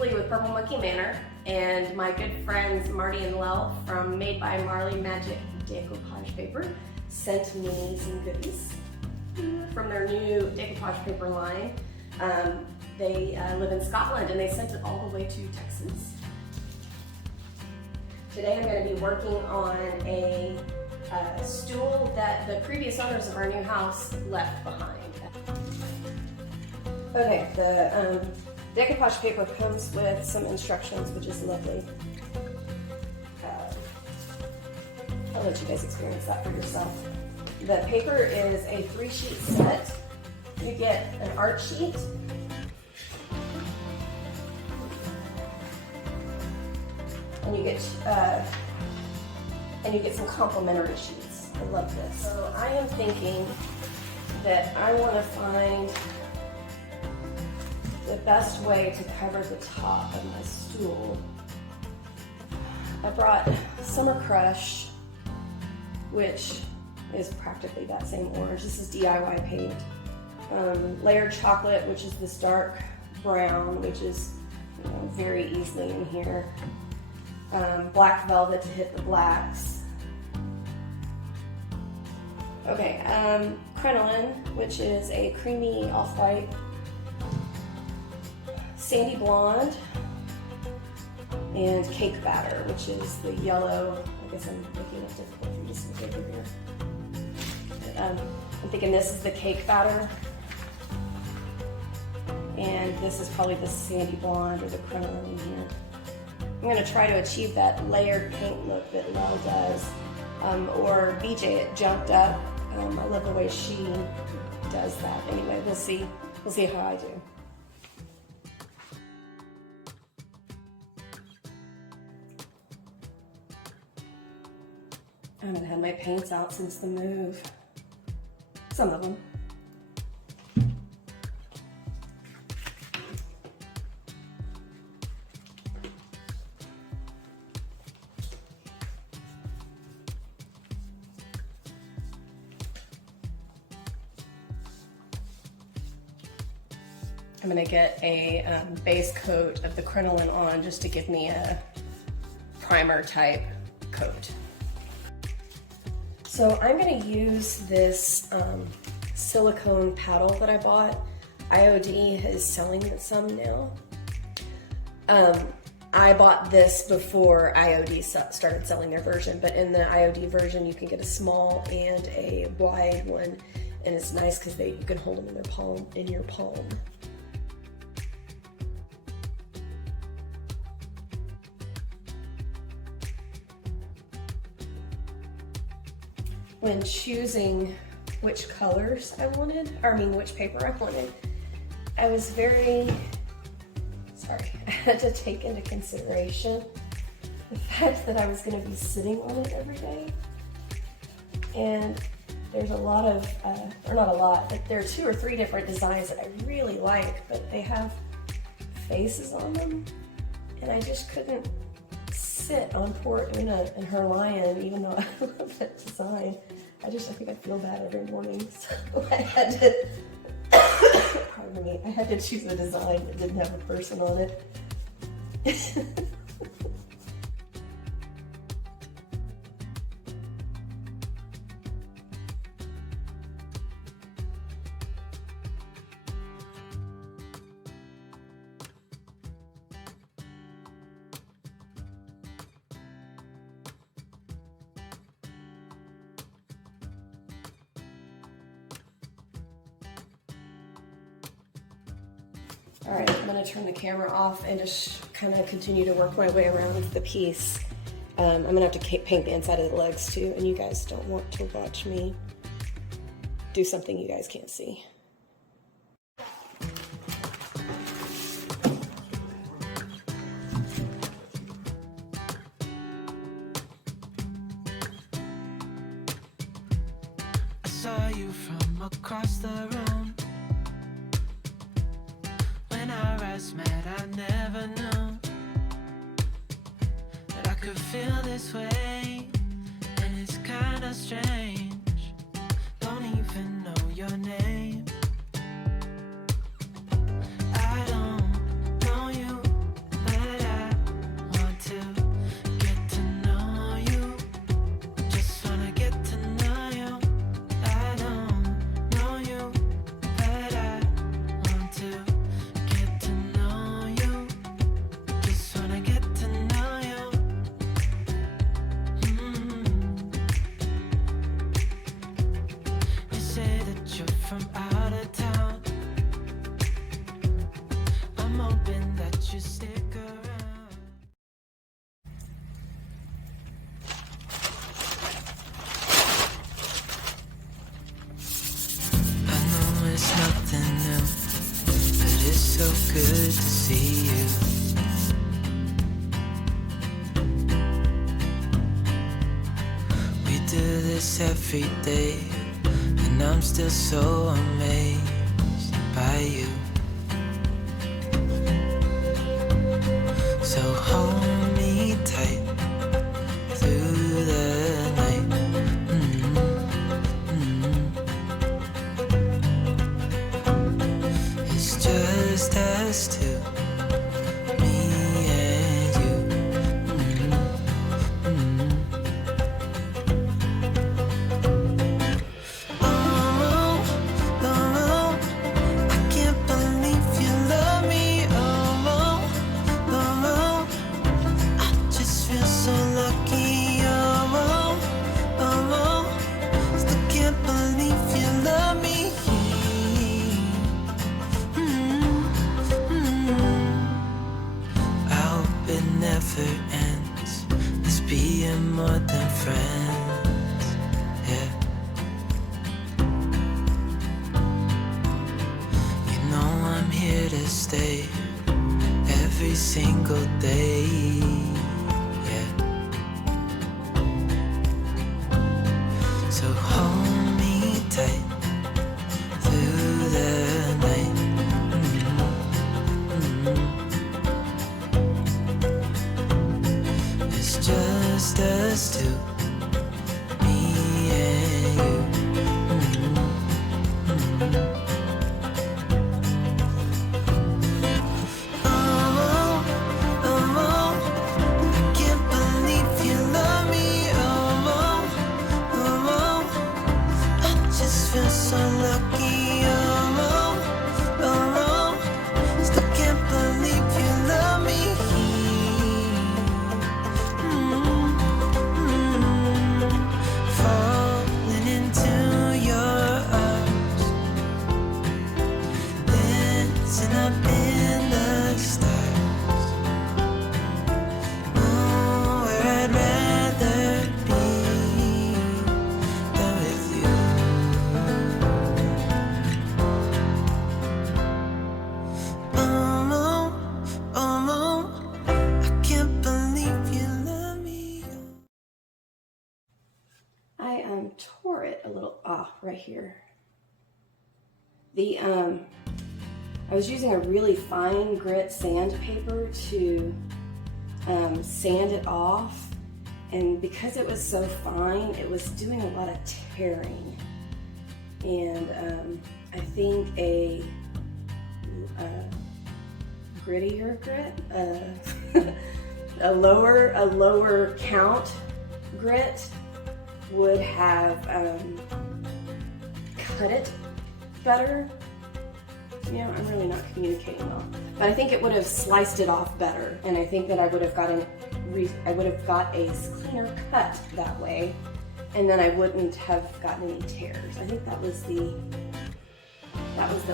Julie with Purple Monkey Manor, and my good friends Marty and Lel from Made by Marley Decoupage paper sent me some goodies from their new decoupage paper line. They live in Scotland and they sent it all the way to Texas. Today I'm going to be working on a stool that the previous owners of our new house left behind. Okay, the decoupage paper comes with some instructions, which is lovely. I'll let you guys experience that for yourself. The paper is a 3-sheet set. You get an art sheet, and you get some complimentary sheets. I love this. So I am thinking that I want to find the best way to cover the top of my stool. I brought Summer Crush, which is practically that same orange. This is DIY paint. Layered Chocolate, which is this dark brown, which is very easily in here. Black Velvet to hit the blacks. Okay, Crinoline, which is a creamy off-white. Sandy Blonde, and Cake Batter, which is the yellow. I guess I'm making it difficult for you to see over here. I'm thinking this is the Cake Batter, and this is probably the Sandy Blonde or the Crinoline here. I'm going to try to achieve that layered paint look that Lel does, or BJ it jumped up. I love the way she does that. Anyway, we'll see how I do. I haven't had my paints out since the move. Some of them. I'm gonna get a base coat of the Crinoline on just to give me a primer type coat. So I'm going to use this silicone paddle that I bought. IOD is selling some now. I bought this before IOD started selling their version, but in the IOD version you can get a small and a wide one, and it's nice because you can hold them in your palm. When choosing which colors I wanted, which paper I wanted, I was I had to take into consideration the fact that I was going to be sitting on it every day. And there's a lot of, or not a lot, but there are 2 or 3 different designs that I really like, but they have faces on them, and I just couldn't sit on poor Una and her lion, even though I love that design. I think I'd feel bad every morning, so I had to, pardon me, I had to choose a design that didn't have a person on it. All right, I'm gonna turn the camera off and just kind of continue to work my way around the piece. I'm gonna have to paint the inside of the legs too, and you guys don't want to watch me do something you guys can't see. I saw you from across the room. When our eyes met, I never knew that I could feel this way, and it's kinda strange. Don't even know your name. I don't know you, this every day, and I'm still so amazed by you. So hold me tight through the night. It's just us two, me and you. Oh, oh, I can't believe you love me. Oh, oh, I just feel so lucky. Oh, oh, still can't believe you love me. I hope it never ends. Let's being more than friends. Yeah. You know I'm here to stay every single day. Yeah. So hold me tight through the night. It's just us two, me and you. Oh, I can't believe you love me. Oh, I just feel so lucky. Oh, still can't believe you love me. Falling into your arms, dancing up in the stars. Nowhere I'd rather be than with you. I can't believe you love me. I tore it a little off right here. I was using a really fine grit sandpaper to sand it off, and because it was so fine, it was doing a lot of tearing. And I think a grittier grit, a lower count grit would have cut it better. You know, I'm really not communicating well, but I think it would have sliced it off better, and I think that I would have got a cleaner cut that way, and then I wouldn't have gotten any tears. I think that was the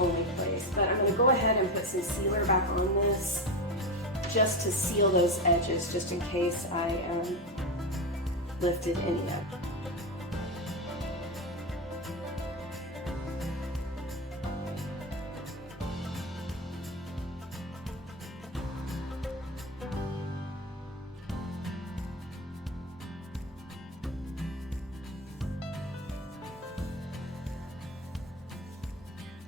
only place. But I'm going to go ahead and put some sealer back on this just to seal those edges, just in case I lifted any up.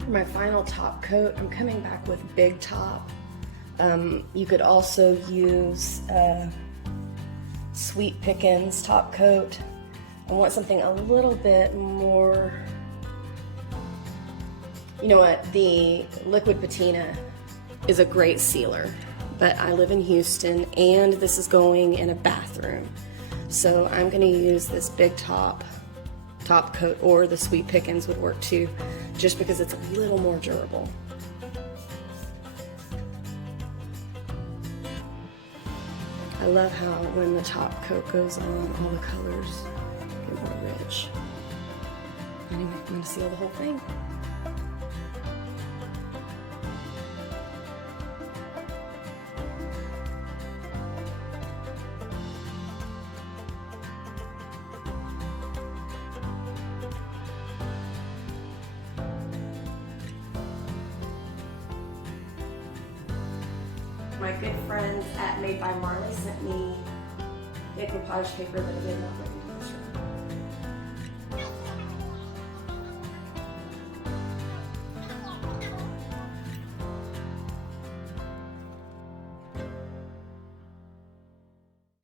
For my final top coat, I'm coming back with Big Top. You could also use Sweet Pickins top coat. I want something a little bit more, you know what, the liquid patina is a great sealer, but I live in Houston and this is going in a bathroom. So I'm gonna use this Big Top coat, or the Sweet Pickins would work too, just because it's a little more durable. I love how when the top coat goes on, all the colors get more rich. Anyway, I'm going to seal the whole thing. My good friends at Made by Marley sent me decoupage paper that I did not